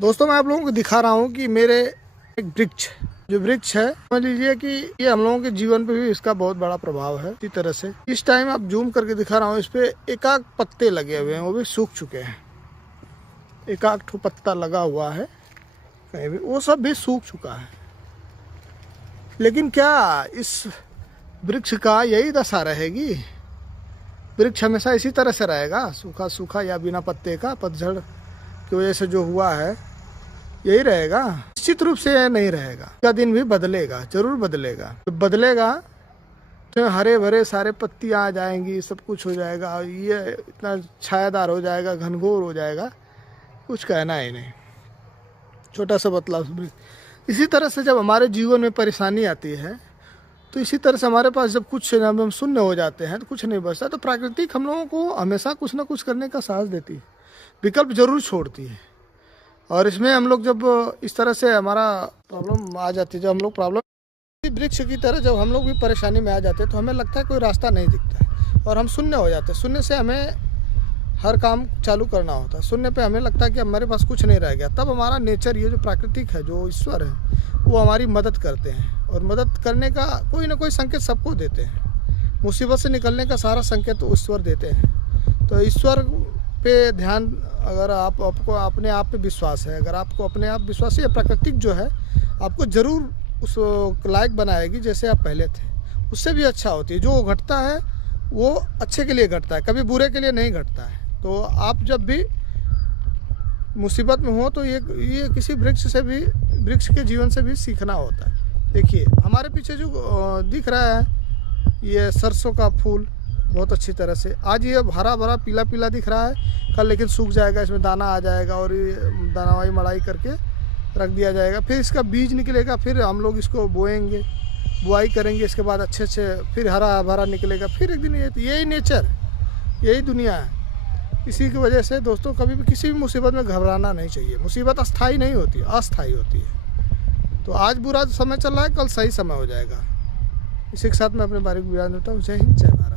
दोस्तों मैं आप लोगों को दिखा रहा हूँ कि मेरे एक वृक्ष जो वृक्ष है, समझ लीजिए कि ये हम लोगों के जीवन पे भी इसका बहुत बड़ा प्रभाव है। इसी तरह से इस टाइम आप जूम करके दिखा रहा हूँ, इस पे एकाक पत्ते लगे हुए हैं, वो भी सूख चुके हैं। एकाक ठो पत्ता लगा हुआ है कहीं भी, वो सब भी सूख चुका है। लेकिन क्या इस वृक्ष का यही दशा रहेगी? वृक्ष हमेशा इसी तरह से रहेगा, सूखा सूखा या बिना पत्ते का? पतझड़ की वजह से जो हुआ है यही रहेगा? निश्चित रूप से यह नहीं रहेगा। का दिन भी बदलेगा, जरूर बदलेगा। तो बदलेगा तो हरे भरे सारे पत्तियां आ जाएंगी, सब कुछ हो जाएगा, ये इतना छायादार हो जाएगा, घनघोर हो जाएगा, कुछ कहना ही नहीं। छोटा सा बदलाव। इसी तरह से जब हमारे जीवन में परेशानी आती है, तो इसी तरह से हमारे पास जब कुछ हम शून्य हो जाते हैं, तो कुछ नहीं बचता, तो प्राकृतिक हम लोगों को हमेशा कुछ ना कुछ करने का साहस देती है, विकल्प जरूर छोड़ती है। और इसमें हम लोग जब इस तरह से हमारा प्रॉब्लम आ जाती है, जब हम लोग प्रॉब्लम वृक्ष की तरह जब हम लोग भी परेशानी में आ जाते हैं, तो हमें लगता है कोई रास्ता नहीं दिखता है और हम शून्य हो जाते हैं। शून्य से हमें हर काम चालू करना होता है। शून्य पे हमें लगता है कि हमारे पास कुछ नहीं रह गया। तब हमारा नेचर, ये जो प्राकृतिक है, जो ईश्वर है, वो हमारी मदद करते हैं और मदद करने का कोई ना कोई संकेत सबको देते हैं। मुसीबत से निकलने का सारा संकेत तो ईश्वर देते हैं। तो ईश्वर पे ध्यान, अगर आपको अपने आप पे विश्वास है, अगर आपको अपने आप विश्वास है, प्राकृतिक जो है आपको ज़रूर उस लायक बनाएगी जैसे आप पहले थे, उससे भी अच्छा होती है। जो घटता है वो अच्छे के लिए घटता है, कभी बुरे के लिए नहीं घटता है। तो आप जब भी मुसीबत में हो, तो ये किसी वृक्ष से भी, वृक्ष के जीवन से भी सीखना होता है। देखिए हमारे पीछे जो दिख रहा है, ये सरसों का फूल बहुत अच्छी तरह से आज ये हरा भरा पीला पीला दिख रहा है, कल लेकिन सूख जाएगा, इसमें दाना आ जाएगा और ये दानावाई मड़ाई करके रख दिया जाएगा। फिर इसका बीज निकलेगा, फिर हम लोग इसको बोएंगे, बुआई करेंगे, इसके बाद अच्छे फिर हरा भरा निकलेगा। फिर एक दिन यही नेचर है, यही दुनिया है। इसी की वजह से दोस्तों कभी भी किसी भी मुसीबत में घबराना नहीं चाहिए। मुसीबत अस्थाई नहीं होती, अस्थाई होती है। तो आज बुरा समय चल रहा है, कल सही समय हो जाएगा। इसी के साथ मैं अपने बारे में बयान देता हूँ। जय हिंद, जय भारत।